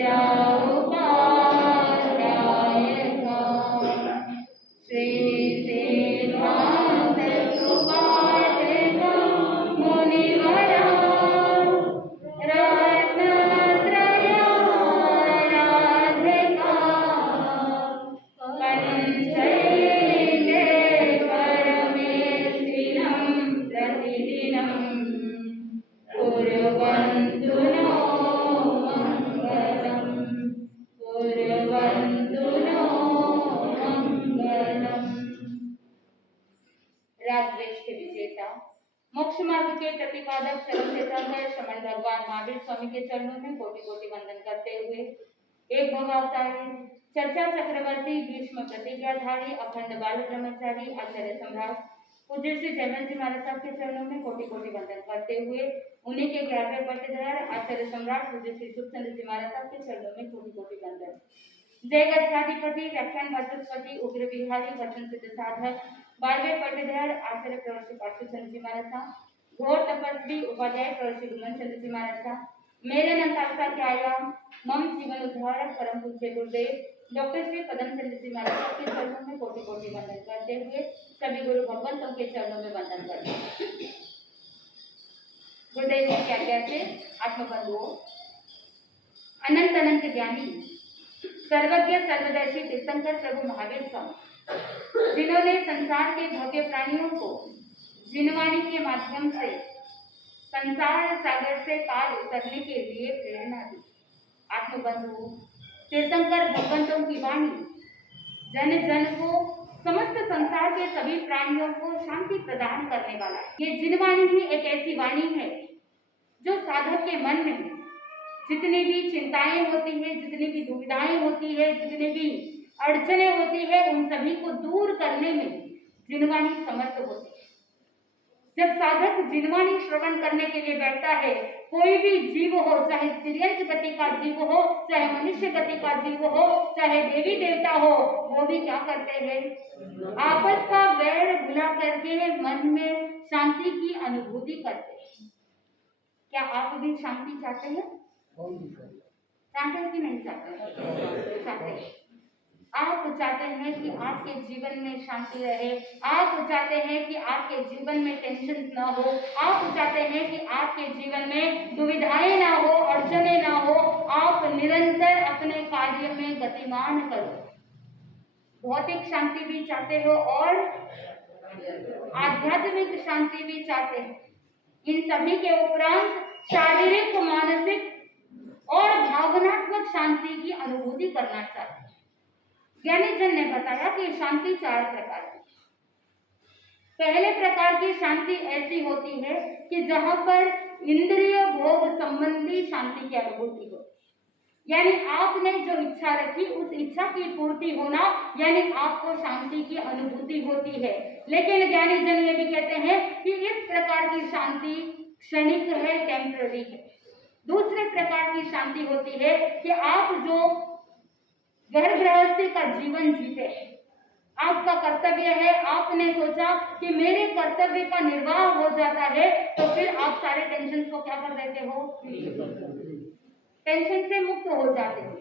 व्यापारायका श्री सिद्धांत सुपाठका मुनिवरा रत्नत्रयाराधिका पंचैके परमेष्ठिनं प्रतिदिनं कुर्वन्तु नो मंगलम् कुर्वन्तु नो मंगलम्। राग द्वेष के विजेता मोक्ष मार्ग के प्रतिपादक सर्वचेतन श्रमण भगवान महावीर स्वामी के चरणों में कोटि कोटि वंदन करते हुए एक भवावतारी चर्चा चक्रवर्ती भीष्म प्रतिज्ञाधारी अखंड बाल ब्रह्मचारी आचार्य सम्राट पूज्य श्री जयवंत जी महाराज साहब के चरणों में कोटि कोटि वंदन करते हुए उन्हीं के 11वें पट्टेदार आचार्य सम्राट पूज्य श्री सुखचंद्र जी महाराज साहब के चरणों में कोटि कोटि वंदन। जय गच्छाधिपति व्याख्यान वाचस्पति उग्र बिहारी वचन सिद्ध साधक 12वें पट्टेदार आचार्य प्रवृत्ति पार्श्वचंद्र जी महाराज साहब घोर तपस्वी उपाध्याय प्रवृत्ति गुमन चंद्र जी महाराज साहब मेरे नंताक्षा के आयाम मम जीवन उद्धारक परम पूज्य गुरुदेव डॉक्टर श्री पदम चंद्र जी महाराज साहब के चरणों में कोटि कोटि वंदन करते हुए सभी गुरु भगवंतों के चरणों में वंदन करते हैं। गुरुदेव की आज्ञा से आत्मबंधुओं अनंत अनंत ज्ञानी सर्वज्ञ सर्वदर्शी तीर्थंकर प्रभु महावीर स्वामी जिन्होंने संसार के भव्य प्राणियों को जिनवाणी के माध्यम से संसार सागर से पार उतरने के लिए प्रेरणा दी। आत्मबंधु तीर्थंकर भगवंतों की वाणी जन जन को समस्त संसार के सभी प्राणियों को शांति प्रदान करने वाला है। ये जिनवाणी ही एक ऐसी वाणी है जो साधक के मन में जितनी भी चिंताएं होती है, जितनी भी दुविधाएं होती है, जितनी भी अड़चने होती है, उन सभी को दूर करने में जिनवाणी समर्थ होती है। जब साधक जिनवाणी श्रवण करने के लिए बैठता है, कोई भी जीव हो, चाहे तिर्यंच गति का जीव हो, चाहे मनुष्य गति का जीव हो, चाहे देवी देवता हो, वो भी क्या करते हैं? आपस का वैर भुला करके मन में शांति की अनुभूति करते हैं। क्या आप भी शांति चाहते हैं? चाहते हैं कि नहीं चाहते? चाहते हैं। आप चाहते हैं कि आपके जीवन में शांति रहे, आप चाहते हैं कि आपके जीवन में टेंशन ना हो, आप चाहते हैं कि आपके जीवन में दुविधाएं ना हो, अड़चने ना हो, आप निरंतर अपने कार्य में गतिमान करो। भौतिक शांति भी चाहते हो और आध्यात्मिक शांति भी चाहते हैं। इन सभी के उपरांत शारीरिक, मानसिक और भावनात्मक शांति की अनुभूति करना चाहते हैं। ज्ञानी जन ने बताया कि शांति 4 प्रकार की। पहले प्रकार की शांति ऐसी होती है कि जहां पर इंद्रिय भोग संबंधी शांति की अनुभूति हो, यानी आपने जो इच्छा रखी उस इच्छा की पूर्ति होना, यानी आपको शांति की अनुभूति होती है। लेकिन ज्ञानी जन ये भी कहते हैं कि इस प्रकार की शांति क्षणिक है, टेम्पररी है। दूसरे प्रकार की शांति होती है कि आप जो घर गृहस्थी का जीवन जीते हैं, आपका कर्तव्य है, आपने सोचा कि मेरे कर्तव्य का निर्वाह हो जाता है, तो फिर आप सारे टेंशन को क्या कर देते हो? टेंशन से मुक्त हो जाते हो।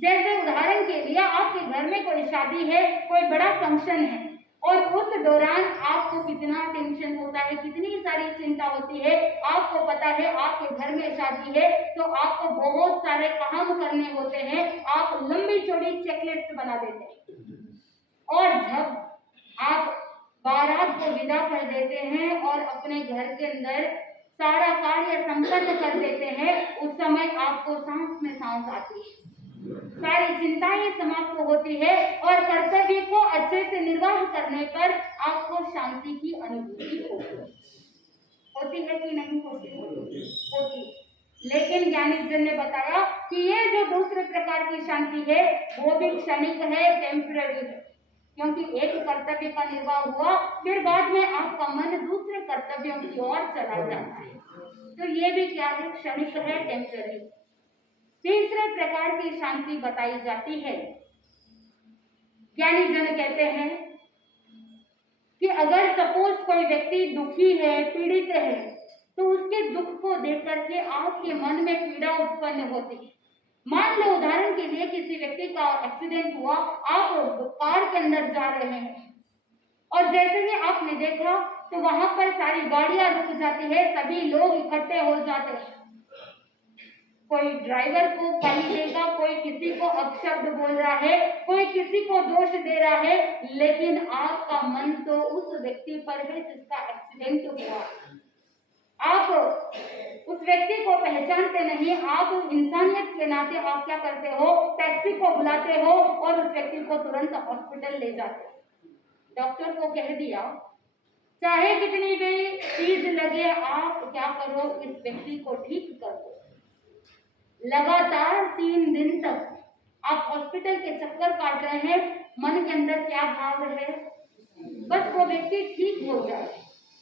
जैसे उदाहरण के लिए आपके घर में कोई शादी है, कोई बड़ा फंक्शन है, और उस दौरान आपको कितना टेंशन होता है, कितनी सारी चिंता होती है। आपको पता है आपके घर में शादी है तो आपको बहुत सारे काम करने होते हैं, आप लंबी चौड़ी चेकलिस्ट बना देते हैं, और जब आप बारात को विदा कर देते हैं और अपने घर के अंदर सारा कार्य संपन्न कर देते हैं, उस समय आपको सांस में सांस आती है, सारी चिंताएं समाप्त होती है और कर्तव्य को अच्छे से निर्वाह करने पर आपको शांति की अनुभूति होती है कि नहीं होती? होती। लेकिन ज्ञानी जन ने बताया कि ये जो दूसरे प्रकार की शांति है वो भी क्षणिक है, टेम्पररी है, क्योंकि एक कर्तव्य का निर्वाह हुआ, फिर बाद में आपका मन दूसरे कर्तव्यों की ओर चला जाता है। तो ये भी क्या है? क्षणिक है, टेम्पररी। तीसरे प्रकार की शांति बताई जाती है। ज्ञानी जन कहते हैं कि अगर सपोज कोई व्यक्ति दुखी है, पीड़ित है, तो उसके दुख को देख करके आपके मन में पीड़ा उत्पन्न होती है, मान लो उदाहरण के लिए किसी व्यक्ति का एक्सीडेंट हुआ, आप कार के अंदर जा रहे हैं और जैसे ही आपने देखा तो वहां पर सारी गाड़ियां रुक जाती है, सभी लोग इकट्ठे हो जाते हैं। कोई ड्राइवर को गाली देगा, कोई किसी को अपशब्द बोल रहा है, कोई किसी को दोष दे रहा है, लेकिन आपका मन तो उस व्यक्ति पर है जिसका एक्सीडेंट हुआ। आप उस व्यक्ति को पहचानते नहीं, आप इंसानियत के नाते आप क्या करते हो, टैक्सी को बुलाते हो और उस व्यक्ति को तुरंत हॉस्पिटल ले जाते हो। डॉक्टर को कह दिया चाहे कितनी भी चीज लगे, आप क्या करो, इस व्यक्ति को ठीक कर दो। लगातार 3 दिन तक आप हॉस्पिटल के चक्कर काट रहे हैं, मन के अंदर क्या भाव है, बस वो व्यक्ति ठीक हो जाए।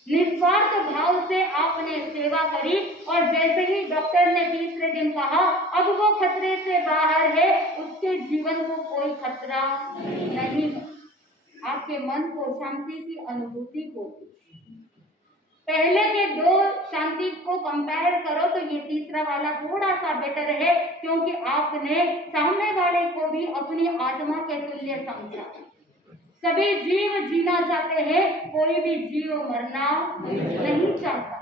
निस्वार्थ भाव से आपने सेवा करी और जैसे ही डॉक्टर ने तीसरे दिन कहा अब वो खतरे से बाहर है, उसके जीवन को कोई खतरा नहीं, आपके मन को शांति की अनुभूति होती। पहले के 2 शांति को कंपेयर करो तो ये तीसरा वाला थोड़ा सा बेटर है, क्योंकि आपने सामने वाले को भी अपनी आत्मा के तुल्य समझा। सभी जीव जीना चाहते हैं, कोई भी जीव मरना नहीं चाहता।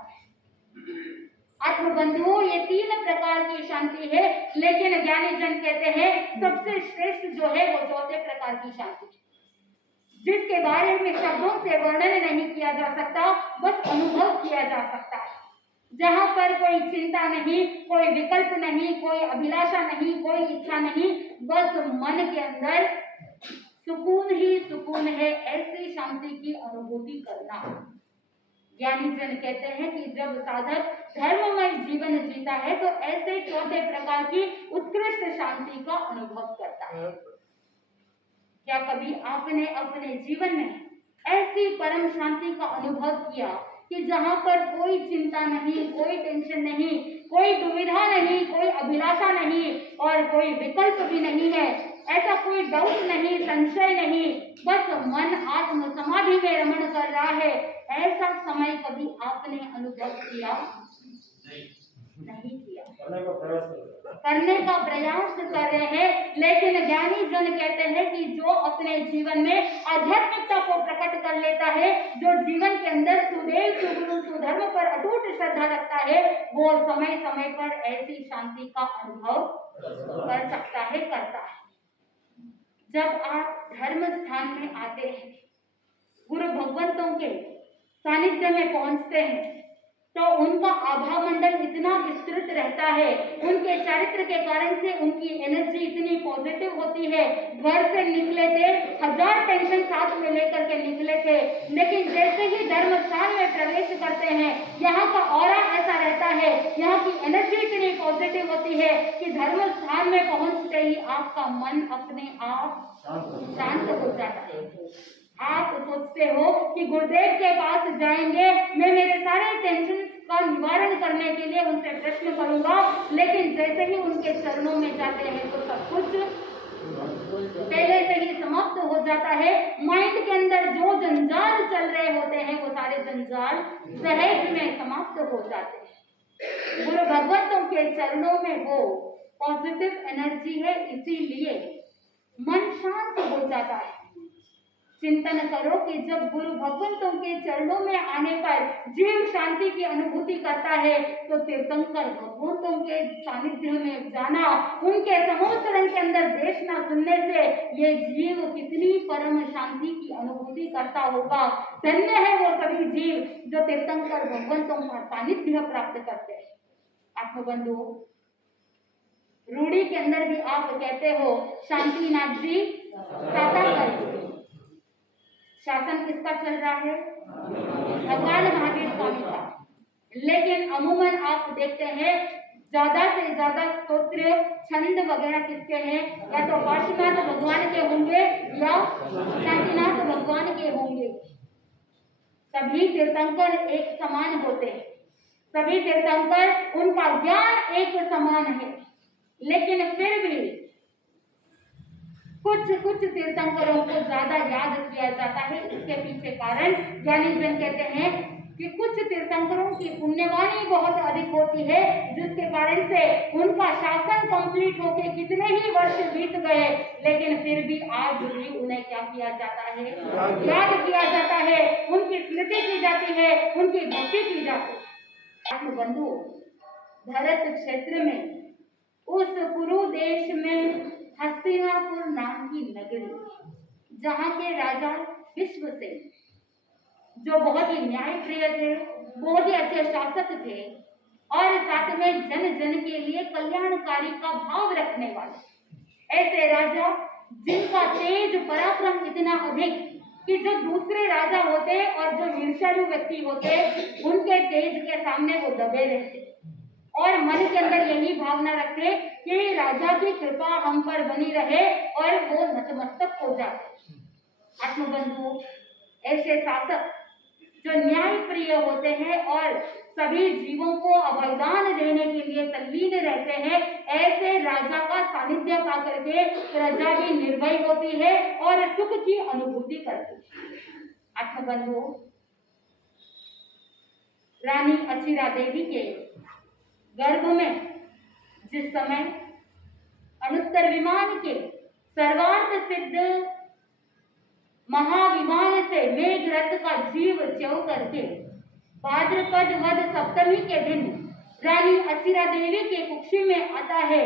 आत्मबंधुओं, ये 3 प्रकार की शांति है, लेकिन ज्ञानी जन कहते हैं सबसे श्रेष्ठ जो है वो 4थे प्रकार की शांति, जिसके बारे में शब्दों से वर्णन नहीं किया जा सकता, बस अनुभव किया जा सकता है। जहां पर कोई चिंता नहीं, कोई विकल्प नहीं, कोई अभिलाषा नहीं, कोई इच्छा नहीं, बस मन के अंदर सुकून ही सुकून है, ऐसी शांति की अनुभूति करना। ज्ञानी जन कहते हैं कि जब साधक धर्ममय जीवन जीता है तो ऐसे 4थे प्रकार की उत्कृष्ट शांति का अनुभव करता है। क्या कभी आपने अपने जीवन में ऐसी परम शांति का अनुभव किया कि जहां पर कोई चिंता नहीं, कोई टेंशन नहीं, कोई दुविधा नहीं, कोई अभिलाषा नहीं और कोई विकल्प भी नहीं है, ऐसा कोई डाउट नहीं, संशय नहीं, बस मन आत्म समाधि में रमण कर रहा है, ऐसा समय कभी आपने अनुभव किया? नहीं किया। करने का प्रयास कर रहे हैं, लेकिन ज्ञानी जन कहते हैं कि जो अपने जीवन में आध्यात्मिकता को प्रकट कर लेता है, जो जीवन के अंदर सुदेव सुगुरु सुधर्म पर अटूट श्रद्धा रखता है, वो समय समय पर ऐसी शांति का अनुभव कर सकता है, करता है। जब आप धर्म स्थान में आते हैं, गुरु भगवंतों के सानिध्य में पहुंचते हैं, तो उनका आभा मंडल इतना विस्तृत रहता है, उनके चरित्र के कारण से उनकी एनर्जी इतनी पॉजिटिव होती है। घर से निकले थे, 1000 टेंशन साथ में लेकर के निकले थे, लेकिन जैसे ही धर्म स्थान में प्रवेश करते हैं, यहाँ का ऑरा ऐसा रहता है, यहाँ की एनर्जी इतनी पॉजिटिव होती है कि धर्म स्थान में पहुंचते ही आपका मन अपने आप शांत हो जाता है। आप सोचते हो कि गुरुदेव के पास जाएंगे, मैं मेरे सारे टेंशन का निवारण करने के लिए उनसे प्रश्न करूंगा, लेकिन जैसे ही उनके चरणों में जाते हैं तो सब कुछ पहले से ही समाप्त हो जाता है। माइंड के अंदर जो जंजाल चल रहे होते हैं वो सारे जंजाल सहज में समाप्त हो जाते हैं। गुरु भगवंतों के चरणों में वो पॉजिटिव एनर्जी है, इसीलिए मन शांत हो जाता है। चिंतन करो कि जब गुरु भगवंतों के चरणों में आने पर जीव शांति की अनुभूति करता है, तो तीर्थंकर भगवंतों के सानिध्य में जाना, उनके समोत्तरण के अंदर देखना सुनने से ये जीव कितनी परम शांति की अनुभूति करता होगा। धन्य है वो सभी जीव जो तीर्थंकर भगवंतों का सानिध्य प्राप्त करते हैं। आत्मबंधु, रूढ़ी के अंदर भी आप कहते हो शांतिनाथ जी शासन कर, शासन किसका चल रहा है? भगवान महावीर स्वामी का। लेकिन अमूमन आप देखते हैं ज्यादा से ज्यादा स्तोत्र छंद वगैरह किसके हैं? या तो काशीनाथ भगवान के होंगे या शांतिनाथ भगवान के होंगे। सभी तीर्थंकर एक समान होते हैं, सभी तीर्थंकर उनका ज्ञान एक समान है, लेकिन फिर भी कुछ तीर्थंकरों को ज्यादा याद किया जाता है। इसके पीछे कारण ज्ञानी जन कहते हैं कि कुछ तीर्थंकरों की पुण्यवाणी बहुत अधिक होती है, जिसके कारण से उनका शासन कंप्लीट होके कितने ही वर्ष बीत गए, लेकिन फिर भी आज भी उन्हें क्या किया जाता है, याद किया जाता है, उनकी स्मृति की जाती है, उनकी भक्ति की जाती है। बंधु, भरत क्षेत्र में उस कुरु देश में हस्तिनापुर नाम की नगरी, जहाँ के राजा विश्वसेन, जो बहुत ही न्यायप्रिय थे, बहुत ही अच्छे शासक थे और साथ में जन जन के लिए कल्याणकारी का भाव रखने वाले, ऐसे राजा जिनका तेज पराक्रम इतना अधिक कि जो दूसरे राजा होते और जो ईर्ष्यालु व्यक्ति होते, उनके तेज के सामने वो दबे रहते और मन के अंदर यही भावना रखते कि राजा की कृपा हम पर बनी रहे और वो नतमस्तक हो जाते। आत्मबंधु, ऐसे शासक जो न्याय प्रिय होते हैं और सभी जीवों को अभयदान देने के लिए तल्लीन रहते हैं, ऐसे राजा का सानिध्य पा करके प्रजा भी निर्भय होती है और सुख की अनुभूति करती है। आत्मबंधु, रानी अचिरा देवी के गर्भ में जिस समय अनुत्तर विमान के सर्वार्थ सिद्ध महाविमान से मेघरथ का जीव च्यव करके भाद्रपद वद सप्तमी के दिन रानी अचिरा देवी के कुक्षी में आता है।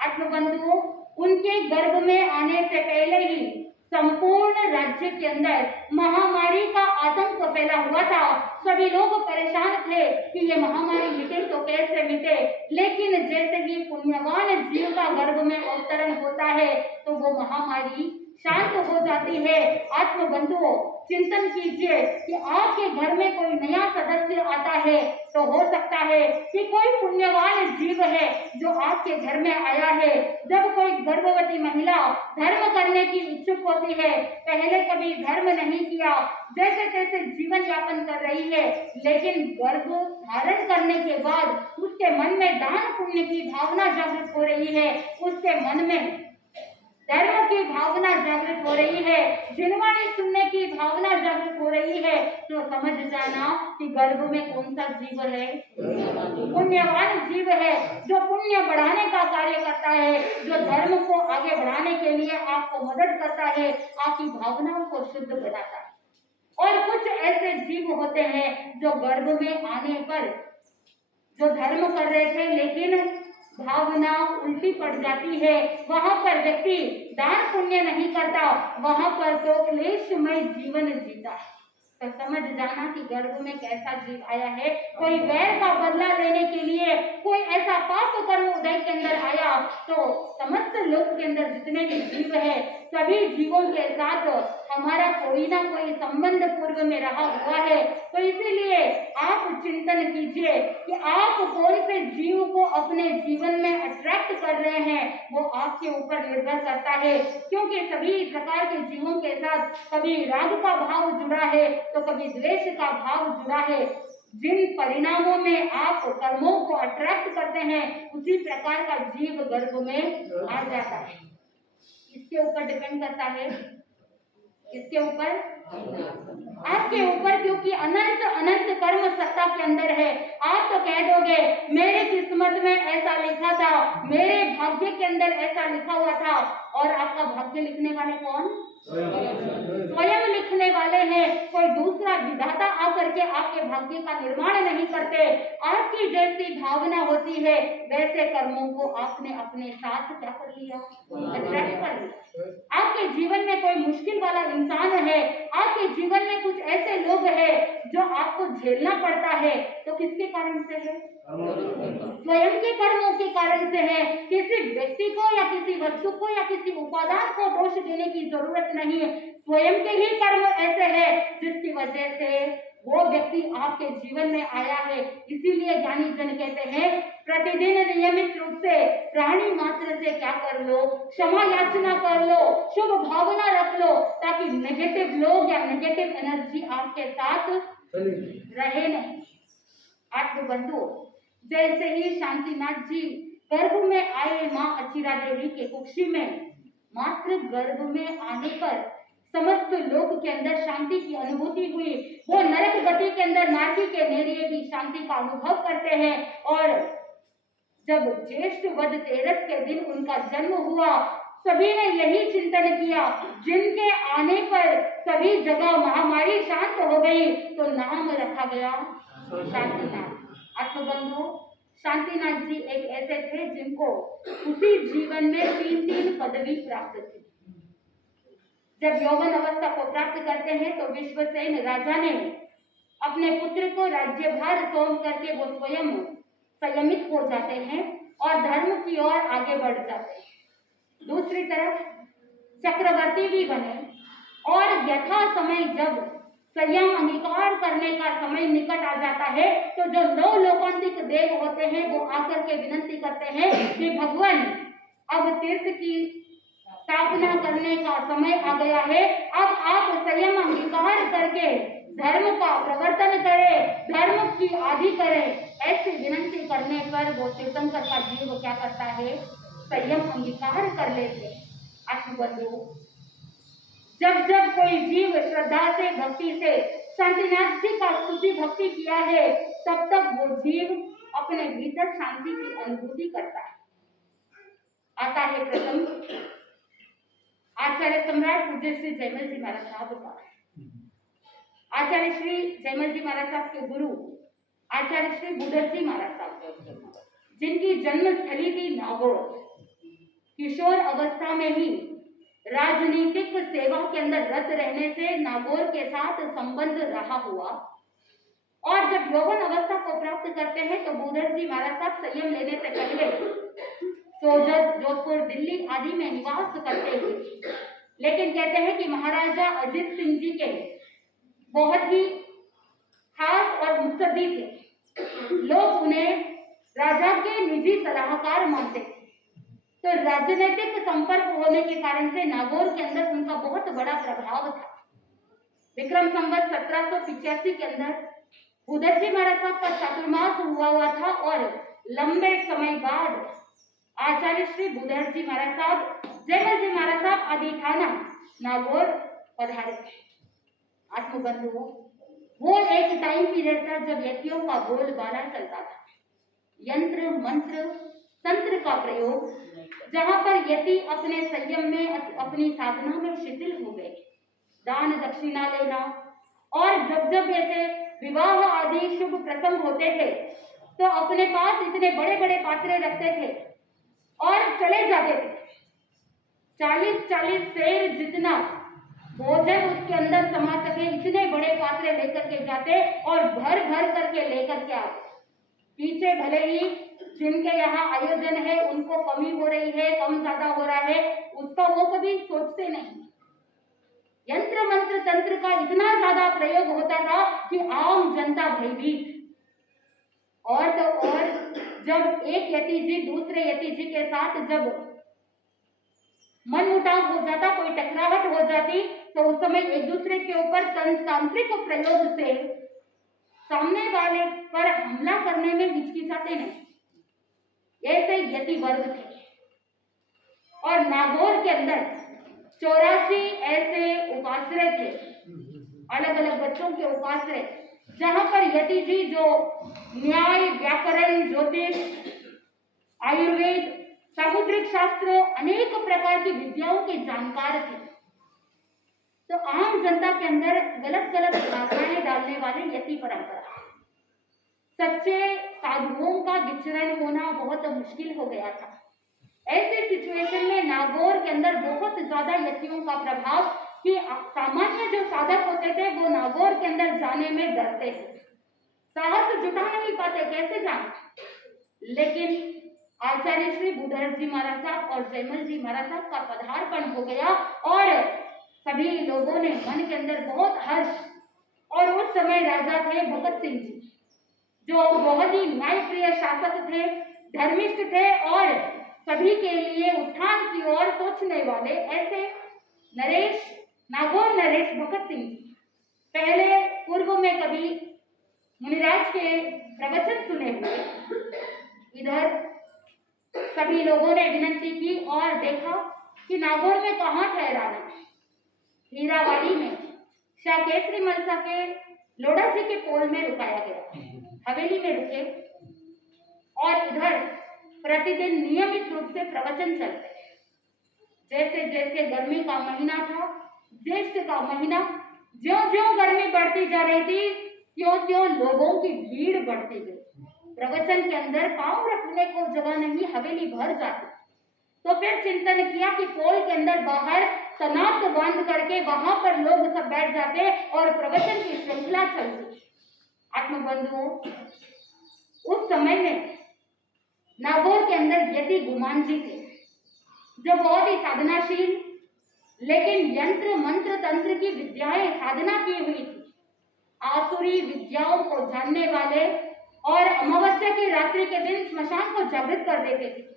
आत्मबंधु, उनके गर्भ में आने से पहले ही संपूर्ण राज्य के अंदर महामारी का आतंक फैला हुआ था। सभी लोग परेशान थे कि ये महामारी मिटे तो कैसे मिटे, लेकिन जैसे ही पुण्यवान जीव का गर्भ में अवतरण होता है तो वो महामारी शांत हो जाती है। आत्मबंधुओं, चिंतन कीजिए कि आपके घर में कोई नया सदस्य आता है तो हो सकता है कि कोई पुण्यवान जीव है जो आपके घर में आया है। जब कोई गर्भवती महिला धर्म करने की इच्छुक होती है, पहले कभी धर्म नहीं किया, जैसे तैसे जीवन यापन कर रही है, लेकिन गर्भ धारण करने के बाद उसके मन में दान पुण्य की भावना जागृत हो रही है, उसके मन में धर्म की भावना जागृत हो रही है, जिनवाणी सुनने की भावना जागृत हो रही है, तो समझ जाना कि गर्भ में कौन सा जीव है, पुण्यवान जीव है, जो पुण्य बढ़ाने का कार्य करता है, जो धर्म को आगे बढ़ाने के लिए आपको मदद करता है, आपकी भावनाओं को शुद्ध बनाता है। और कुछ ऐसे जीव होते हैं जो गर्भ में आने पर जो धर्म कर रहे थे लेकिन भावना उल्टी पड़ जाती है, वहां पर व्यक्ति दान पुण्य नहीं करता, वहां पर तो क्लेशमय जीवन जीता। तो समझ जाना कि गर्भ में कैसा जीव आया है। कोई वैर का बदला लेने के लिए कोई ऐसा पाप कर्म उदय के अंदर आया तो समस्त लोक के अंदर जितने भी जीव है, सभी जीवों के साथ हमारा कोई ना कोई संबंध पूर्व में रहा हुआ है। तो इसीलिए आप चिंतन कीजिए कि आप कौन से जीव को अपने जीवन में अट्रैक्ट कर रहे हैं, वो आपके ऊपर निर्भर करता है, क्योंकि सभी प्रकार के जीवों के साथ कभी राग का भाव जुड़ा है तो कभी द्वेष का भाव जुड़ा है। जिन परिणामों में आप कर्मों को अट्रैक्ट करते हैं, उसी प्रकार का जीव गर्भ में आ जाता है। इसके ऊपर डिपेंड करता है, इसके ऊपर आपके ऊपर, क्योंकि अनंत अनंत कर्म सत्ता के अंदर है। आप तो कह दोगे मेरे किस्मत में ऐसा लिखा था, मेरे भाग्य के अंदर ऐसा लिखा हुआ था, और आपका भाग्य लिखने वाले कौन? स्वयं लिखने वाले हैं। कोई दूसरा विधाता आकर के आपके भाग्य का निर्माण नहीं करते। आपकी जैसी भावना होती है वैसे कर्मों को आपने अपने साथ क्या कर लिया, अट्रैक्ट कर लिया। आपके जीवन में कोई मुश्किल वाला इंसान है, आपके जीवन में कुछ ऐसे लोग हैं जो आपको झेलना पड़ता है, तो किसके कारण से है? स्वयं के कर्मों के कारण से है। किसी व्यक्ति को या किसी वस्तु को या किसी उपादान को दोष देने की जरूरत नहीं है। स्वयं के ही कर्म ऐसे हैं जिसकी वजह से वो व्यक्ति आपके जीवन में आया है। इसीलिए ज्ञानी जन कहते हैं प्रतिदिन नियमित रूप से प्राणी मात्र से क्या कर लो, क्षमा याचना कर लो, शुभ भावना रख लो, ताकि नेगेटिव लोग या नेगेटिव एनर्जी आपके साथ रहे नहीं। आत्मबंधु, जैसे ही शांतिनाथ जी गर्भ में आए माँ अचिरा देवी के कुक्षी में, मात्र गर्भ में आने पर समस्त लोक के अंदर शांति की अनुभूति हुई। वो नरक गति के अंदर नारकी के नेरिये भी शांति का अनुभव करते हैं। और जब ज्येष्ठ वद 13 के दिन उनका जन्म हुआ, सभी ने यही चिंतन किया, जिनके आने पर सभी जगह महामारी शांत हो गई, तो नाम रखा गया शांतिनाथ। आत्मबंधु, शांतिनाथ जी एक ऐसे थे जिनको उसी जीवन में 3 पदवी प्राप्त थी। जब यौवन अवस्था को प्राप्त करते हैं तो विश्वसेन राजा ने अपने पुत्र को राज्यभार सौंप करके वो स्वयं संयमित हो जाते हैं और धर्म की ओर आगे बढ़ जाते हैं। दूसरी तरफ चक्रवर्ती भी बने और यथा समय जब संयम अंगीकार करने का समय निकट आ जाता है तो जो 9 लोकांतिक देव होते हैं वो आकर के विनंती करते हैं कि भगवान, अब तीर्थ की स्थापना करने का समय आ गया है, अब आप संयम अंगीकार करके धर्म का प्रवर्तन करें, धर्म की आदि करें। ऐसी विनंती करने पर वो तीर्थंकर का जीव क्या करता है, संयम अंगीकार कर लेते। आत्मबंधु, जब जब कोई जीव श्रद्धा से भक्ति से शांतिनाथ जी का स्तुति भक्ति किया है, तब तक वो जीव अपने भीतर शांति की अनुभूति करता है। आता है प्रसंग आचार्य सम्राट पूज्य श्री जयमल जी महाराज साहब का। आचार्य श्री जयमल जी महाराज साहब के गुरु आचार्य श्री बुधर जी महाराज साहब, जिनकी जन्म स्थली थी नागौर, किशोर अवस्था में ही राजनीतिक सेवा के अंदर रत रहने से नागौर के साथ संबंध रहा हुआ। और जब यौवन अवस्था को प्राप्त करते हैं तो बुधर जी महाराज साहब संयम लेने से पहले सोजत, जोधपुर, दिल्ली आदि में निवास करते थे। लेकिन कहते हैं कि महाराजा अजीत सिंह जी के बहुत ही खास और मुत्सद्दी थे। लोग उन्हें राजा के निजी सलाहकार मानते थे। तो राजनीतिक संपर्क होने के कारण से नागौर के अंदर उनका बहुत बड़ा प्रभाव था। विक्रम संवत 1785 के अंदर बुधर जी महाराज साहब का चातुर्मास हुआ था और लंबे समय बाद आचार्य श्री बुधर जी महाराज साहब, जयमल जी महाराज साहब आदि थाना नागौर पधारे। आत्मबंधु, वो एक टाइम पीरियड था जब यतियों का बोलबाला चलता था, यंत्र मंत्र तंत्र का प्रयोग, जहां पर यति अपने संयम में अपनी साधना में शिथिल हो गए। दान दक्षिणा लेना और जब जब ऐसे विवाह आदि शुभ प्रसंग होते थे तो अपने पास इतने बड़े बड़े पात्रे रखते थे और चले जाते थे। 40-40 सेर जितना भोजन उसके अंदर समा सके इतने बड़े पात्रे लेकर के जाते और भर भर करके लेकर के आते। पीछे भले ही जिनके यहाँ आयोजन है उनको कमी हो रही है, कम ज्यादा हो रहा है, उसका वो कभी सोचते नहीं। यंत्र मंत्र तंत्र का इतना ज्यादा प्रयोग होता था कि आम जनता भयभीत। और तो और जब एक यति जी दूसरे यति जी के साथ जब मनमुटाव हो जाता, कोई टकराहट हो जाती, तो उस समय एक दूसरे के ऊपर तांत्रिक प्रयोग से सामने वाले पर हमला करने में हिचकिचाते नहीं। ऐसे यति वर्ग थे। और नागौर के अंदर 84 ऐसे उपाश्रय थे, अलग अलग बच्चों के उपाश्रय, जहां पर यति जी जो न्याय, व्याकरण, ज्योतिष, आयुर्वेद, सामुद्रिक शास्त्र, अनेक प्रकार की विद्याओं के जानकार थे। तो आम जनता के अंदर गलत गलत धारणाएं डालने वाले यति परंपरा, सच्चे साधुओं का विचरण होना बहुत मुश्किल हो गया था। ऐसे सिचुएशन में नागौर के अंदर बहुत ज्यादा यतियों का प्रभाव कि सामान्य जो साधक होते थे वो नागौर के अंदर जाने में डरते थे, साहस जुटा नहीं पाते, कैसे जाए। लेकिन आचार्य श्री बुधर जी महाराज साहब और जयमल जी महाराज साहब का पदार्पण हो गया और सभी लोगों ने मन के अंदर बहुत हर्ष। और उस समय राजा थे भगत सिंह जी, जो बहुत ही न्यायप्रिय शासक थे, धर्मिष्ठ थे और सभी के लिए उत्थान की ओर सोचने वाले ऐसे नरेश, नागौर नरेश भगत सिंह जी। पहले पूर्व में कभी मुनिराज के प्रवचन सुने हुए, इधर सभी लोगों ने विनती की और देखा कि नागौर में कहाँ ठहराना है। हीरावाड़ी में शाह केसरी मलसा के लोढ़ा जी के पोल में रुकाया गया। हवेली में रुके और इधर प्रतिदिन नियमित रूप से प्रवचन चलते। जैसे जैसे गर्मी का महीना था, ज्येष्ठ का महीना, ज्यों ज्यों गर्मी बढ़ती जा रही थी त्यों त्यों लोगों की भीड़ बढ़ती गई। प्रवचन के अंदर पांव रखने को जगह नहीं, हवेली भर जाती। तो फिर चिंतन किया कि पोल के अंदर बाहर तनात बंद करके वहां पर लोग सब बैठ जाते और प्रवचन की श्रृंखला चलती। आत्मबंधुओं, उस समय में नागौर के अंदर यति गुमान जी थे, जो बहुत ही साधनाशील, लेकिन यंत्र मंत्र तंत्र की विद्याएं साधना की हुई थी, आसुरी विद्याओं को जानने वाले, और अमावस्या की रात्रि के दिन स्मशान को जागृत कर देते थे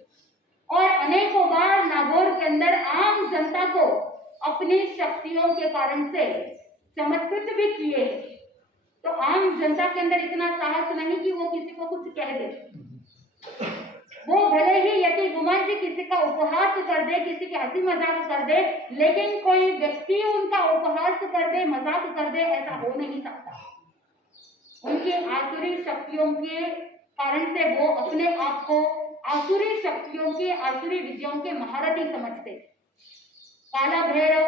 और अनेकों बार नागौर के अंदर आम जनता को अपनी शक्तियों के कारण से चमत्कृत भी किए। तो आम जनता के अंदर इतना साहस नहीं कि वो किसी को कुछ कह दे। वो भले ही यति गुमान जी किसी का उपहास कर दे, किसी की हंसी मजाक कर दे, लेकिन कोई व्यक्ति उनका उपहास कर दे, मजाक कर दे, ऐसा हो नहीं सकता। उनकी आसुरी शक्तियों के कारण से वो अपने आप को आसुरी शक्तियों के, आसुरी विद्याओं के महारथी समझते। काला भैरव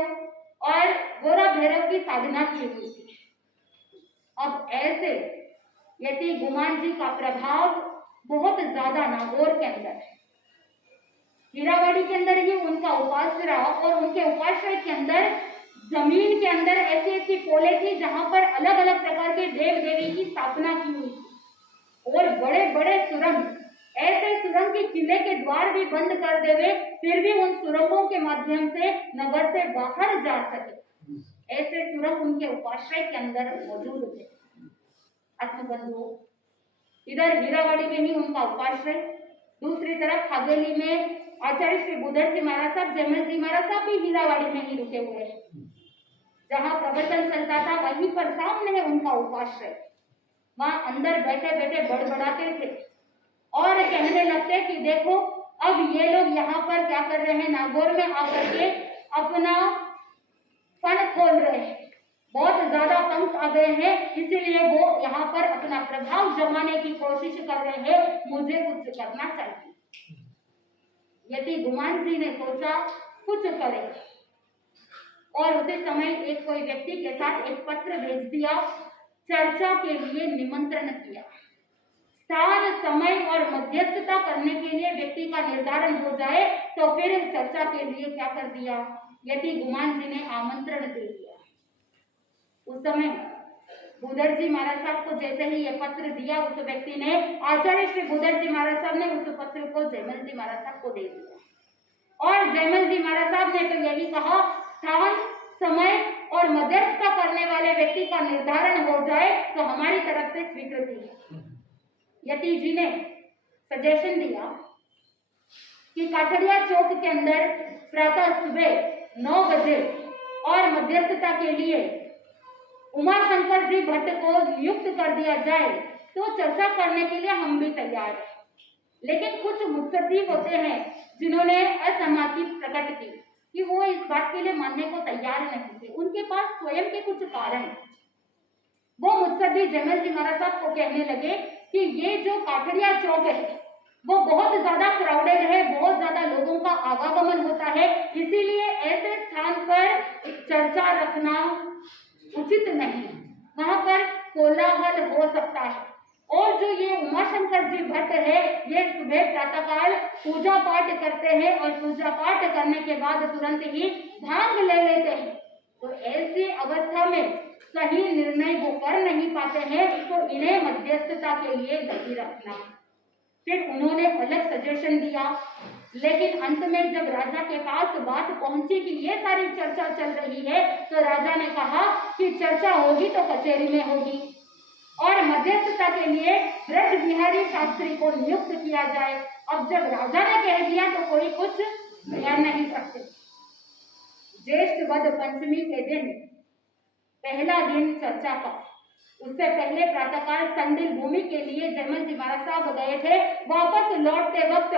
और गोरा भैरव की साधना की हुई थी। अब ऐसे यति गुमान जी का प्रभाव बहुत ज्यादा नागौर के अंदर है। हीरावाड़ी के अंदर ही उनका उपासरा और उनके उपाश्रय के अंदर जमीन के अंदर ऐसी ऐसी पोले थी जहां पर अलग अलग प्रकार के देव देवी की स्थापना की हुई थी और बड़े बड़े सुरंग, ऐसे सुरंग के किले के द्वार भी बंद कर देवे, फिर भी उन सुरंगों के माध्यम से नगर से बाहर जा सके, ऐसे सुरंग उनके उपाश्रय के अंदर मौजूद थे। आत्मबंधुओं, इधर हीरावाड़ी में ही उनका उपाश्रय, दूसरी तरफ हवेली में आचार्य श्री बुधर जी महाराज साहब, जयमल जी महाराज साहब भी हीरावाड़ी में ही रुके हुए हैं। जहां प्रवचन चलता था वहीं पर सामने है उनका उपाश्रय। वहां अंदर बैठे बैठे बड़बड़ाते थे और कहने लगते कि देखो अब ये लोग यहाँ पर क्या कर रहे हैं, नागौर में आकर के अपना फन खोल रहे हैं, बहुत ज्यादा पंख आ गए हैं, इसीलिए वो यहाँ पर अपना प्रभाव जमाने की कोशिश कर रहे हैं, मुझे कुछ करना चाहिए। यति गुमान जी ने सोचा कुछ करे और उसी समय एक कोई व्यक्ति के साथ एक पत्र भेज दिया, चर्चा के लिए निमंत्रण किया। स्थान, समय और मध्यस्थता करने के लिए व्यक्ति का निर्धारण हो जाए तो फिर चर्चा के लिए क्या कर दिया, यति गुमान जी ने आमंत्रण दे दिया। उस समय बुधर जी महाराज साहब को जैसे ही ये पत्र दिया, उस व्यक्ति ने, आचार्य श्री बुधर जी महाराज साहब ने उस पत्र को जयमल जी महाराज साहब को दे दिया और जयमल जी महाराज साहब ने तो यही कहा, स्थान, समय और मध्यस्थता करने वाले व्यक्ति का निर्धारण हो जाए तो हमारी तरफ से स्वीकृति है। यति जी ने सजेशन दिया कि काठड़िया चौक के अंदर प्रातः सुबह 9 बजे और मध्यस्थता के लिए उमाशंकर जी भट्ट को नियुक्त कर दिया जाए तो चर्चा करने के लिए हम भी तैयार हैं। लेकिन कुछ मुत्सद्दी होते हैं जिन्होंने असहमति प्रकट की कि वो इस बात के लिए मानने को तैयार नहीं थे, उनके पास स्वयं के कुछ कारण। वो मुत्सद्दी जयमल जी महाराज साहब को कहने लगे कि ये जो काठड़िया चौक है वो बहुत ज्यादा क्राउडेड है, बहुत ज्यादा लोगों का आवागमन होता है, इसीलिए ऐसे स्थान पर चर्चा रखना उचित नहीं, वहां पर कोलाहल हो सकता है। और जो ये उमाशंकर जी भट्ट है, ये सुबह प्रातःकाल पूजा पाठ करते हैं और पूजा पाठ करने के बाद तुरंत ही भांग ले लेते हैं, तो ऐसी अवस्था में सही निर्णय वो कर नहीं पाते हैं, तो इन्हें मध्यस्थता के लिए नहीं रखना। फिर उन्होंने अलग सजेशन दिया, लेकिन अंत में जब राजा के पास बात पहुंची कि ये सारी चर्चा चल रही है, तो राजा ने कहा कि चर्चा होगी तो कचहरी में होगी और मध्यस्थता के लिए ब्रज बिहारी शास्त्री को नियुक्त किया जाए। अब जब राजा ने कह दिया तो कोई कुछ कर नहीं सकते। ज्येष्ठ वद पंचमी के दिन पहला दिन चर्चा का, उससे पहले प्रातःकाल संडिल भूमि के लिए जयमल जी महाराज साहब गए थे। वापस लौटते वक्त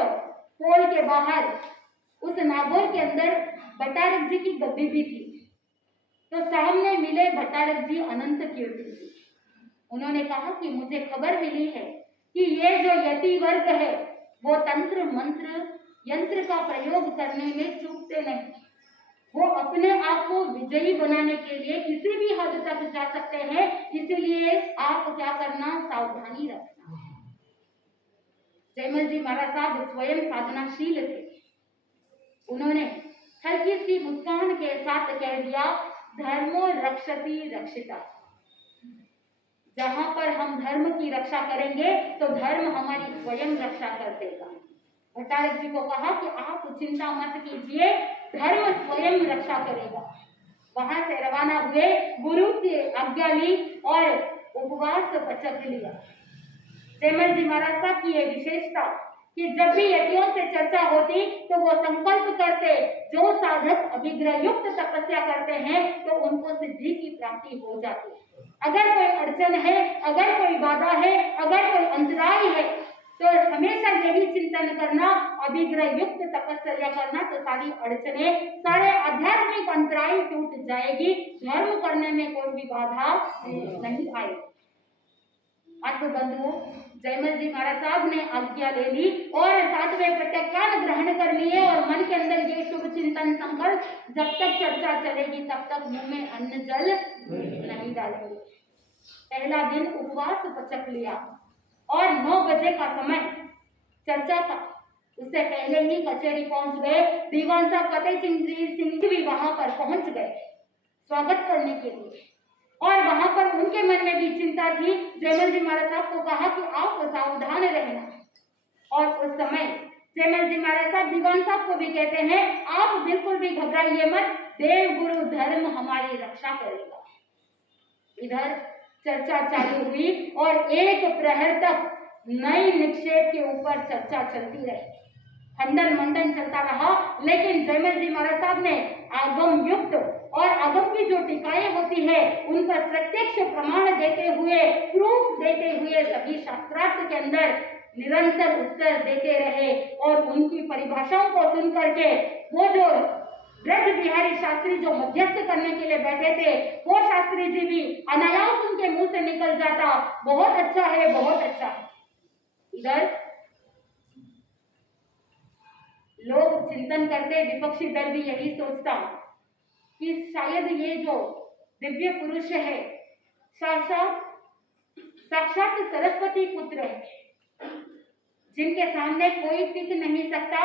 पोल के बाहर उस नागौर के अंदर बटारक जी की गद्दी भी थी। तो सामने मिले भट्टारक जी अनंत कीर्ति जी। उन्होंने कहा कि मुझे खबर मिली है कि ये जो यति वर्ग है वो तंत्र मंत्र यंत्र का प्रयोग करने में चूकते नहीं। वो अपने आप को विजयी बनाने के लिए किसी भी हद तक जा सकते हैं, इसीलिए आप क्या करना, सावधानी रखना। जयमल जी महाराज साहब स्वयं साधनाशील थे। उन्होंने हल्की सी मुस्कान के साथ कह दिया, धर्मो रक्षति रक्षिता। जहां पर हम धर्म की रक्षा करेंगे तो धर्म हमारी स्वयं रक्षा कर देगा। भट्टारक जी को कहा कि आप चिंता मत कीजिए, धर्म स्वयं रक्षा करेगा। वहां से रवाना हुए, गुरु की आज्ञा ली और उपवास पचक लिया। जयमल जी महाराज साहब की यह विशेषता कि जब भी यतियों से चर्चा होती तो वो संकल्प करते, जो साधक अभिग्रह युक्त तपस्या करते हैं तो उनको सिद्धि की प्राप्ति हो जाती है। अगर कोई अड़चन है, अगर कोई बाधा है, अगर कोई अंतराय है, तो हमेशा यही चिंतन करना, अभिग्रह युक्त तपस्या करना, तो सारी अड़चनें, सारे आध्यात्मिक अंतराय टूट जाएगी, धर्म करने में कोई भी बाधा नहीं आएगी। आत्मबंधुओं, जयमल जी महाराज साहब ने आज्ञा ले ली और 7वें प्रत्याख्यान ग्रहण कर लिए और मन के अंदर ये शुभ चिंतन संकल्प, जब तक चर्चा चलेगी तब तक मुंह में अन्न जल नहीं डालेंगे। पहला दिन उपवास पचक लिया और 9 बजे का समय चर्चा था। उससे पहले ही कचेरी पहुंच गए। दीवान साहब फतेह सिंह भी वहां पर पहुंच गए स्वागत करने के लिए, और वहां पर उनके मन में भी चिंता थी। जयमल जी महाराज साहब को कहा कि आप सावधान रहना, और उस समय जयमल जी महाराज साहब दीवान साहब को भी कहते हैं, आप बिल्कुल भी घबराइए मत, देव गुरु धर्म हमारी रक्षा करेगा। इधर चर्चा चालू हुई और 1 प्रहर तक नई निक्षेप के ऊपर चर्चा चलती रही, खंडन मंडन चलता रहा। लेकिन जयमल जी महाराज साहब ने आगम युक्त और आगम की जो टीकाएं होती है उन पर प्रत्यक्ष प्रमाण देते हुए, प्रूफ देते हुए सभी शास्त्रार्थ के अंदर निरंतर उत्तर देते रहे। और उनकी परिभाषाओं को सुन करके वो जो ब्रज बिहारी शास्त्री जो मध्यस्थ करने के लिए बैठे थे, वो शास्त्री जी भी अनायास उनके मुंह से निकल जाता, बहुत अच्छा है, बहुत अच्छा है। इधर लोग चिंतन करते, विपक्षी दल भी यही सोचता कि शायद ये जो दिव्य पुरुष है साक्षात सरस्वती पुत्र है, जिनके सामने कोई टिक नहीं सकता,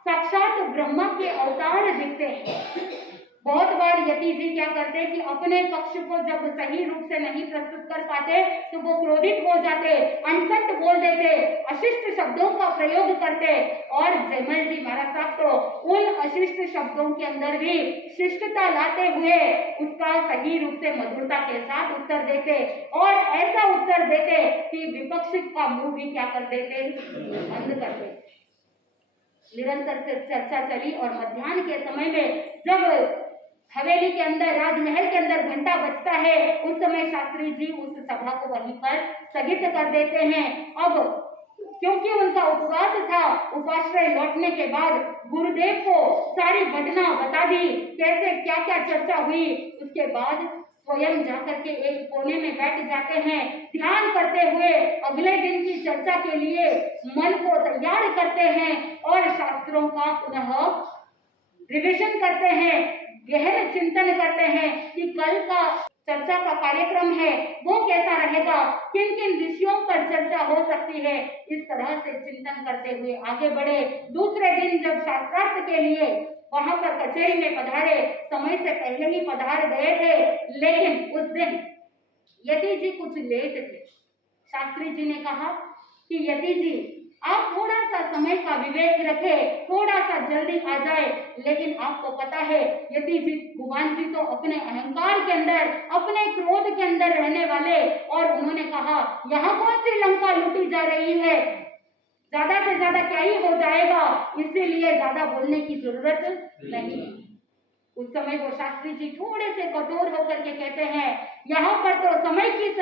साक्षात ब्रह्मा के अवतार दिखते हैं। बहुत बार यति जी क्या करते कि अपने पक्ष को जब सही रूप से नहीं प्रस्तुत कर पाते तो वो क्रोधित हो जाते, अनसंत बोल देते, अशिष्ट शब्दों का प्रयोग करते। और जयमल जी महाराज साहब तो उन अशिष्ट शब्दों के अंदर भी शिष्टता लाते हुए उसका सही रूप से मधुरता के साथ उत्तर देते, और ऐसा उत्तर देते कि विपक्ष का मुंह भी क्या कर देते, बंद कर देते। निरंतर से चर्चा चली और मध्याह्न के समय में जब हवेली के अंदर, राजमहल के अंदर घंटा बजता है, उस समय शास्त्री जी उस सभा को वहीं पर स्थगित कर देते हैं। अब क्योंकि उनका उपवास था, उपाश्रय लौटने के बाद गुरुदेव को सारी घटना बता दी, कैसे क्या क्या चर्चा हुई। उसके बाद स्वयं जाकर के एक कोने में बैठ जाते हैं, ध्यान करते हुए अगले दिन की चर्चा के लिए मन को तैयार करते हैं और शास्त्रों का पुनः रिविजन करते हैं, गहन चिंतन करते हैं कि कल का चर्चा का कार्यक्रम है वो कैसा रहेगा, किन किन विषयों पर चर्चा हो सकती है। इस तरह से चिंतन करते हुए आगे बढ़े। दूसरे दिन जब शास्त्रार्थ के लिए वहां पर कचेरी में पधारे, समय से पहले ही पधार गए थे, लेकिन उस दिन यति जी कुछ लेट थे। शास्त्री जी ने कहा कि यति जी आप थोड़ा सा समय का विवेक रखें, थोड़ा सा जल्दी आ जाए। लेकिन आपको पता है यति जी, भगवान जी तो अपने अहंकार के अंदर, अपने क्रोध के अंदर रहने वाले, और उन्होंने कहा यहाँ कौन सी लंका लूटी जा रही है, ज्यादा से ज्यादा क्या ही हो जाएगा, इसीलिए ज्यादा बोलने की जरूरत नहीं। उस समय वो शास्त्री जी थोड़े से कठोर होकर के कहते हैं, यहाँ पर तो समय की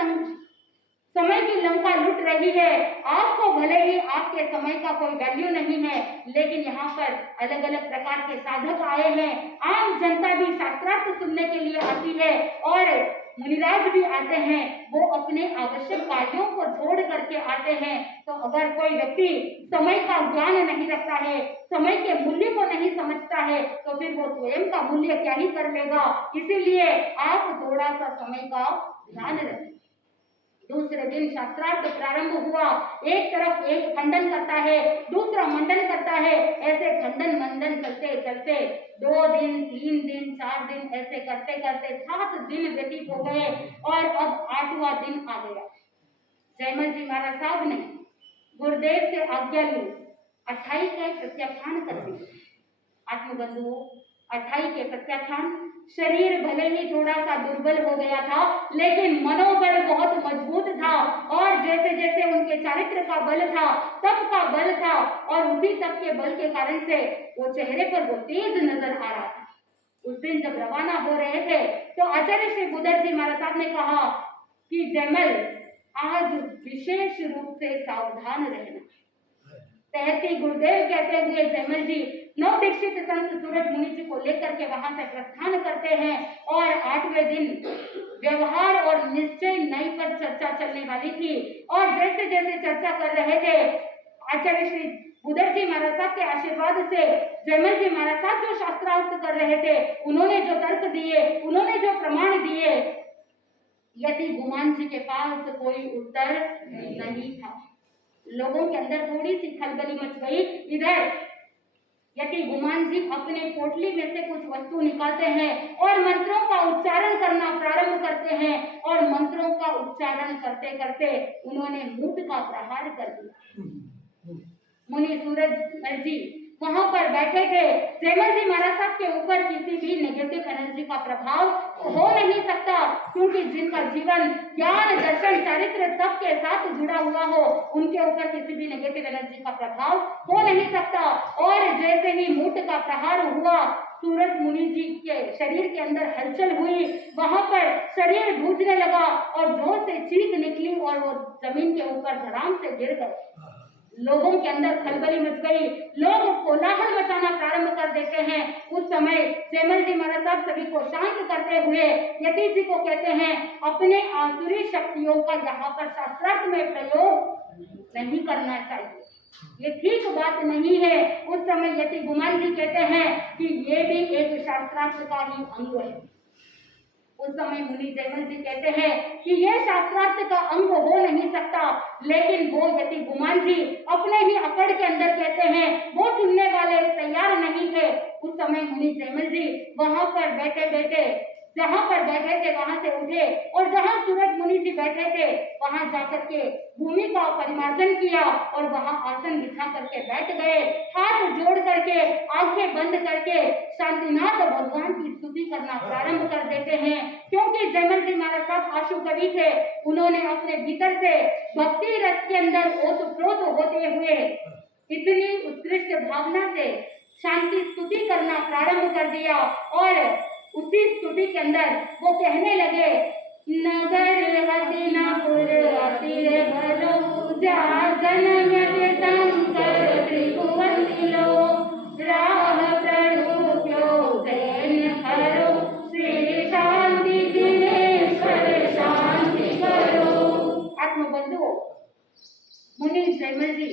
समय की लंका लुट रही है। आपको भले ही आपके समय का कोई वैल्यू नहीं है, लेकिन यहाँ पर अलग अलग प्रकार के साधक आए हैं। आम जनता भी शास्त्रार्थ सुनने के लिए आती है और मुनिराज भी आते हैं। वो अपने आवश्यक कार्यों को छोड़ करके आते हैं। तो अगर कोई व्यक्ति समय का ज्ञान नहीं रखता है, समय के मूल्य को नहीं समझता है, तो फिर वो स्वयं का मूल्य क्या ही कर लेगा। इसीलिए आप थोड़ा सा समय का ध्यान रखें। दूसरे दिन शास्त्रार्थ प्रारंभ हुआ। एक तरफ एक खंडन करता है, दूसरा मंडन करता है। ऐसे खंडन मंडन चलते चलते 2 दिन, 3 दिन, 4 दिन ऐसे करते करते 7 दिन व्यतीत हो गए और अब 8वां दिन आ गया। जयमल जी महाराज साहब ने गुरुदेव से आज्ञा ली, 28 के प्रत्याख्यान कर दिए। आत्मबंधुओं, 28 के प्रत्याख्यान। शरीर भले ही थोड़ा सा दुर्बल हो गया था, लेकिन मनोबल बहुत मजबूत था और जैसे जैसे उनके चारित्र का बल था, तप का बल था और उसी तप के बल के कारण से वो चेहरे पर वो तेज नजर आ रहा था। उस दिन जब रवाना हो रहे थे तो आचार्य श्री बुधर जी महाराज साहब ने कहा कि जयमल, आज विशेष रूप से सावधान रहना। कहते गुरुदेव कहते हुए जयमल जी नव दीक्षित संत सूरज मुनि जी को लेकर के वहां से प्रस्थान करते हैं और 8वें दिन व्यवहार और निश्चय नई पर चर्चा चलने वाली थी। और जैसे जैसे चर्चा कर रहे थे, आचार्य श्री बुधर जी महाराज साहब के आशीर्वाद से जयमल जी महाराज साहब जो शास्त्रार्थ कर रहे थे, उन्होंने जो तर्क दिए, उन्होंने जो प्रमाण दिए, यदि गुमान जी के पास कोई उत्तर नहीं था। लोगों के अंदर थोड़ी सी खलबली मच गई। इधर यति गुमान जी अपने पोटली में से कुछ वस्तु निकालते हैं और मंत्रों का उच्चारण करना प्रारंभ करते हैं और मंत्रों का उच्चारण करते करते उन्होंने मूठ का प्रहार कर दिया। मुनि सूरज जी वहां पर बैठे थे। जयमल जी महाराज साहब के ऊपर किसी भी नेगेटिव एनर्जी का प्रभाव हो नहीं सकता, क्योंकि जिनका जीवन ज्ञान दर्शन चारित्र तप के साथ जुड़ा हुआ हो, उनके ऊपर किसी भी नेगेटिव एनर्जी का प्रभाव हो नहीं सकता। और जैसे ही मूठ का प्रहार हुआ, सूरज मुनि जी के शरीर के अंदर हलचल हुई, वहां पर शरीर धूजने लगा और जोर से चीख निकली और वो जमीन के ऊपर धड़ाम से गिर गए। लोगों के अंदर खलबली मच गई, लोग कोलाहल मचाना प्रारंभ कर देते हैं। उस समय जयमल जी महाराज साहब सभी को शांत करते हुए यति जी को कहते हैं, अपने आसुरी शक्तियों का यहाँ पर शास्त्रार्थ में प्रयोग नहीं करना चाहिए, ये ठीक बात नहीं है। उस समय यति गुमान जी कहते हैं कि ये भी एक शास्त्रार्थ का ही अंग है। उस समय मुनि जयमल जी कहते हैं कि यह शास्त्रार्थ का अंग हो नहीं सकता, लेकिन वो यति गुमान जी अपने ही अकड़ के अंदर कहते हैं, वो सुनने वाले तैयार नहीं थे। उस समय मुनि जयमल जी वहां पर बैठे बैठे, जहां पर बैठे थे वहां से उठे और जहां सूरज मुनि जी बैठे थे वहां जाकर के भूमि का परिमार्जन किया और वहां आसन बिछा करके बैठ गए। हाथ जोड़ करके आंखें बंद करके शांतिनाथ भगवान की स्तुति करना प्रारंभ कर देते हैं। क्योंकि जयमल जी महाराज साहब आशु कवि थे, उन्होंने अपने भीतर से भक्ति रस के अंदर ओतप्रोत होते हुए इतनी उत्कृष्ट भावना से शांति स्तुति करना प्रारंभ कर दिया। और उसी स्तुति के अंदर वो कहने लगे, नगर हदिनापुर अतिर भलो जा जनयत शंकर त्रिभुवन तिलो राह प्रणुप्यो जैन हरो श्री शांति दिनेश्वर शांति करो। आत्मबंधु मुनि जयमल जी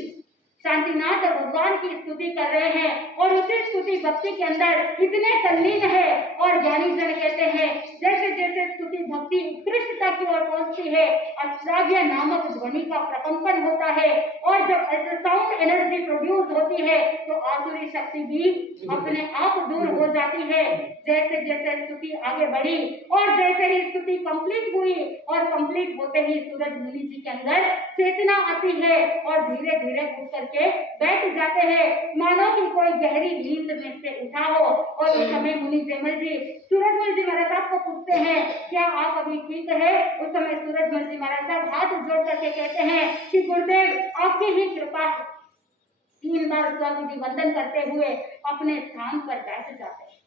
शांतिनाथ भगवान की स्तुति कर रहे हैं और उसी स्तुति भक्ति के अंदर इतने तल्लीन है। और ज्ञानी जन कहते हैं, जैसे जैसे स्तुति भक्ति उत्कृष्टता की ओर पहुंचती है, अश्राव्य नामक ध्वनि का प्रकंपन होता है और जब अल्ट्रासाउंड एनर्जी प्रोड्यूस होती है तो आसुरी शक्ति भी अपने आप दूर हो जाती है। जैसे जैसे स्तुति आगे बढ़ी और जैसे ही स्तुति कंप्लीट हुई और कंप्लीट होते ही सूरज मुनि जी के अंदर चेतना आती है और धीरे धीरे उठ करके बैठ जाते हैं, मानो कि कोई गहरी नींद में से उठा हो। और उस समय मुनि जयमल जी सूरजमल जी महाराज साहब को पूछते हैं, क्या आप अभी ठीक है? उस समय सूरजमल जी महाराज साहब हाथ जोड़ करके कहते हैं कि गुरुदेव आपकी ही कृपा है। 3 बार स्वामी वंदन करते हुए अपने स्थान पर बैठ जाते हैं।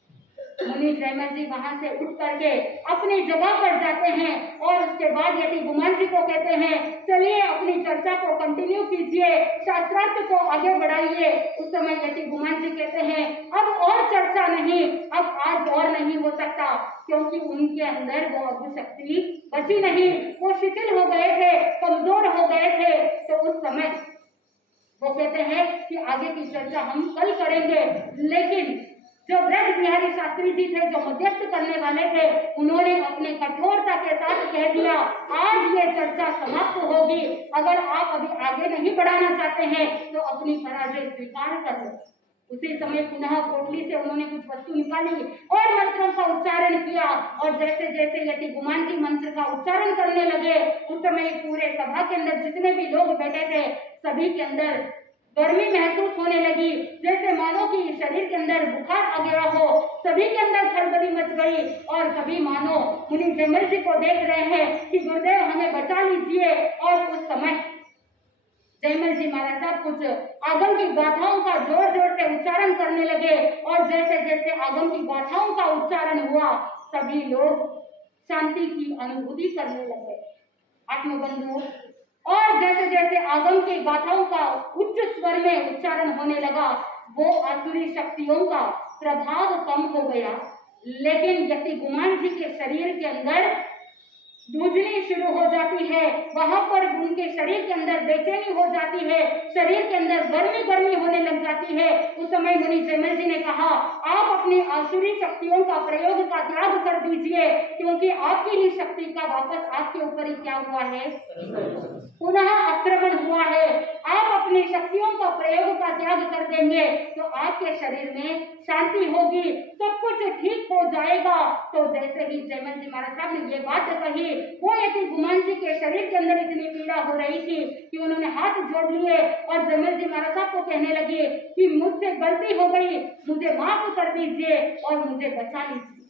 मुनि जयमल जी वहां से उठ करके अपनी जगह पर जाते हैं और उसके बाद यति गुमान जी को कहते हैं चलिए अपनी चर्चा को कंटिन्यू कीजिए, शास्त्रार्थ को आगे बढ़ाइए। उस समय यति गुमान जी कहते हैं अब और चर्चा नहीं, अब आज और नहीं हो सकता, क्योंकि उनके अंदर वो अद्भुत शक्ति बची नहीं, वो शिथिल हो गए थे, कमजोर हो गए थे। तो उस समय वो कहते हैं कि आगे की चर्चा हम कल करेंगे। लेकिन जो ब्रज बिहारी शास्त्री जी थे, जो मध्यस्थ करने वाले थे, उन्होंने अपने कठोरता के साथ कह दिया आज ये चर्चा समाप्त होगी, अगर आप अभी आगे नहीं बढ़ाना चाहते हैं तो अपनी पराजय स्वीकार कर लो। उसी समय पुनः पोटली से उन्होंने कुछ वस्तु निकाली और मंत्रों का उच्चारण किया, और जैसे जैसे यति गुमान जी मंत्र का उच्चारण करने लगे, उस समय पूरे सभा के अंदर जितने भी लोग बैठे थे सभी के अंदर गर्मी महसूस होने लगी, जैसे मानो कि शरीर के अंदर बुखार आ गया हो। सभी के अंदर खलबली मच गई और सभी मानो मुनि जयमल जी को देख रहे हैं कि गुरुदेव हमें बचा लीजिए। और उस समय जयमल जी महाराज साहब कुछ आगम की गाथाओं का जोर जोर से उच्चारण करने लगे, और जैसे जैसे आगम की गाथाओं का उच्चारण हुआ सभी लोग शांति की अनुभूति करने लगे आत्मबंधु। और जैसे जैसे आगम की गाथाओं का उच्च स्वर में उच्चारण होने लगा, वो आसुरी शक्तियों का प्रभाव कम हो गया, लेकिन यति गुमान जी के शरीर के अंदर सूजनी शुरू हो जाती है। वहां पर उनके शरीर के अंदर बेचैनी हो जाती है, शरीर के अंदर गर्मी गर्मी होने लग जाती है। उस समय मुनि जयमल जी ने कहा आप अपनी आसुरी शक्तियों का प्रयोग का त्याग कर दीजिए, क्योंकि आपकी ही शक्ति का वापस आपके ऊपर ही क्या हुआ है, पुनः आक्रमण हुआ है। आप अपनी शक्तियों का प्रयोग का त्याग कर देंगे तो आपके शरीर में शांति होगी, सब कुछ ठीक हो जाएगा। तो जैसे ही जयमल जी महाराज साहब ने ये बात कही, वो यति गुमान जी के शरीर के अंदर इतनी पीड़ा हो रही थी कि उन्होंने हाथ जोड़ लिए और जयमल जी महाराज साहब को कहने लगे कि मुझसे गलती हो गई, मुझे माफ कर दीजिए और मुझे बचा लीजिए।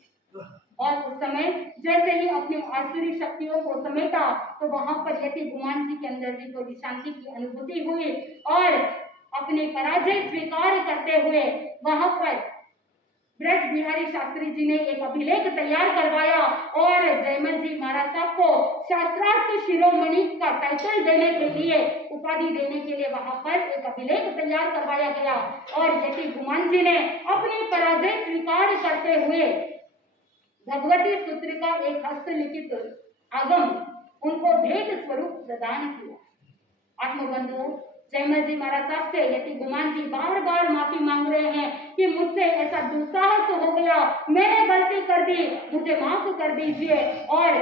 और उस समय जैसे ही अपनी आसुरी शक्तियों को समेटा तो वहां पर यति गुमान जी के अंदर भी थोड़ी शांति की अनुभूति हुई, और अपनी पराजय स्वीकार करते हुए वहां पर ब्रज बिहारी शास्त्री जी ने एक अभिलेख तैयार करवाया और जयमल जी महाराज साहब को शास्त्रार्थ शिरोमणि का टाइटल देने के लिए, उपाधि देने के लिए वहां पर एक अभिलेख तैयार करवाया गया। और यति गुमान जी ने अपनी पराजय स्वीकार करते हुए भगवती सूत्र का एक हस्तलिखित आगम उनको भेद स्वरूप प्रदान किया। आत्मबंधु जयमल जी महाराज साहब से यति गुमान जी बार बार माफी मांग रहे हैं कि मुझसे ऐसा दुस्साहस हो गया, मैंने गलती कर दी, मुझे माफ कर दीजिए। और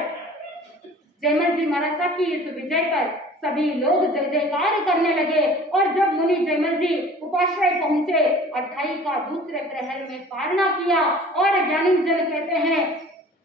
जयमल जी महाराज साहब की इस विजय पर सभी लोग जय जयकार करने लगे। और जब मुनि जयमल जी उपाश्रय पहुंचे, अट्ठाई का दूसरे प्रहर में पारणा किया, और ज्ञानी जन कहते हैं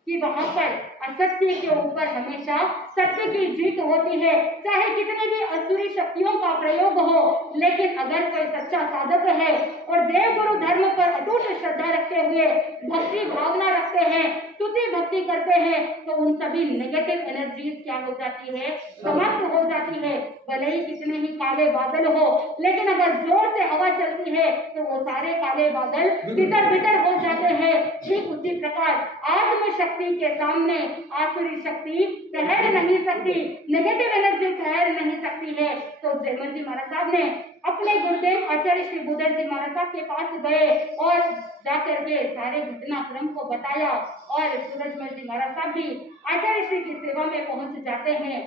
कि वहां पर असत्य के ऊपर हमेशा सत्य की जीत होती है। चाहे कितनी भी असुरी शक्तियों का प्रयोग हो, लेकिन अगर कोई सच्चा साधक है और देवगुरु धर्म पर अटूट श्रद्धा रखते हुए भक्ति भावना रखते हैं, स्तुति भक्ति करते हैं, तो उन सभी नेगेटिव एनर्जीज क्या हो जाती है, समाप्त हो जाती है। भले ही कितने ही काले बादल हो, लेकिन अगर जोर से हवा चलती है तो वो सारे काले बादल तितर बितर हो जाते हैं। ठीक उसी प्रकार आत्म शक्ति के सामने आसुरी शक्ति ठहर नहीं सकती, नेगेटिव एनर्जी ठहर नहीं सकती है। तो जयमल जी महाराज साहब ने अपने गुरुदेव आचार्य श्री बुधर जी महाराज साहब के पास गए और जाकर के सारे घटनाक्रम को बताया, और सूरजमल जी महाराज साहब भी आचार्य श्री की सेवा में पहुंच जाते हैं।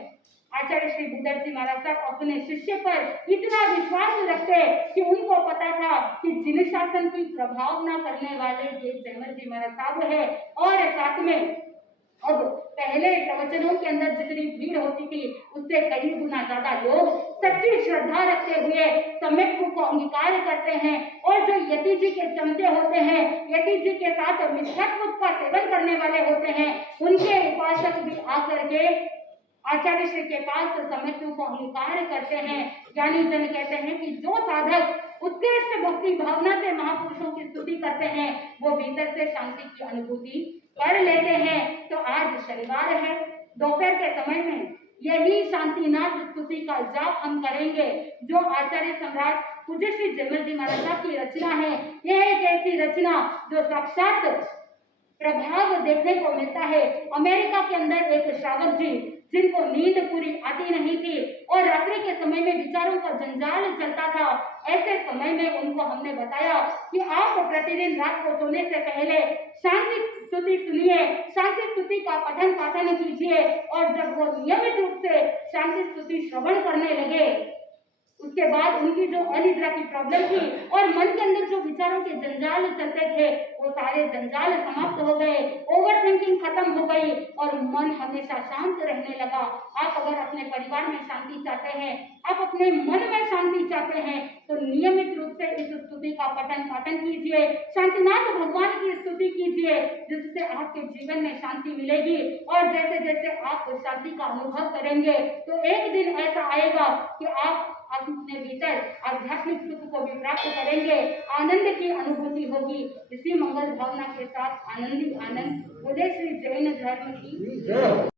आचार्य श्री बुधर जी महाराज साहब अपने शिष्य पर इतना विश्वास रखते कि उनको पता था कि जिन शासन की प्रभाव न करने वाले ये जयमल जी महाराज साहब है। और साथ में अब पहले प्रवचनों के अंदर जितनी भीड़ होती थी उससे कई गुना ज्यादा लोग सच्ची श्रद्धा रखते हुए सम्यक को अंगीकार करते हैं। और जो यति जी के चमचे होते हैं, यति जी के साथ मिथ्यात्व का सेवन करने वाले होते हैं, उनके उपासक भी आकर के आचार्य श्री के पास सम्यक को अंगीकार करते हैं। ज्ञानी जन कहते हैं कि जो साधक उत्कृष्ट भक्ति भावना से महापुरुषों की स्तुति करते हैं वो भीतर से शांति की अनुभूति कर लेते हैं। तो आज शनिवार है, दोपहर के समय में यही शांतिनाथ स्तुति का जाप हम करेंगे, जो आचार्य सम्राट पूज्य श्री जयमल जी महाराज साहब की रचना है। यह एक ऐसी रचना जो साक्षात प्रभाव देखने को मिलता है। अमेरिका के अंदर एक श्रावक जी जिनको नींद पूरी आती नहीं थी और रात्रि के समय में विचारों का जंजाल चलता था, ऐसे समय में उनको हमने बताया कि आप प्रतिदिन रात को सोने से पहले शांति स्तुति सुनिए, शांति स्तुति का पठन पाठन कीजिए और जब वो नियमित रूप से शांति स्तुति श्रवण करने लगे, उसके बाद उनकी जो अनिद्रा की प्रॉब्लम थी और मन के अंदर जो विचारों के जंजाल चलते थे वो सारे जंजाल समाप्त हो गए, ओवर थिंकिंग खत्म हो गई और मन हमेशा शांत रहने लगा। आप अगर अपने परिवार में शांति चाहते हैं, आप अपने मन में शांति चाहते हैं, तो नियमित रूप से इस स्तुति का पठन पाठन कीजिए, शांतिनाथ भगवान की स्तुति कीजिए, जिससे आपके जीवन में शांति मिलेगी। और जैसे जैसे आप शांति का अनुभव करेंगे तो एक दिन ऐसा आएगा कि आप अपने भीतर आध्यात्मिक सुख को भी प्राप्त करेंगे, आनंद की अनुभूति होगी। इसी मंगल भावना के साथ आनंदी आनंद बोले श्री जैन धर्म की।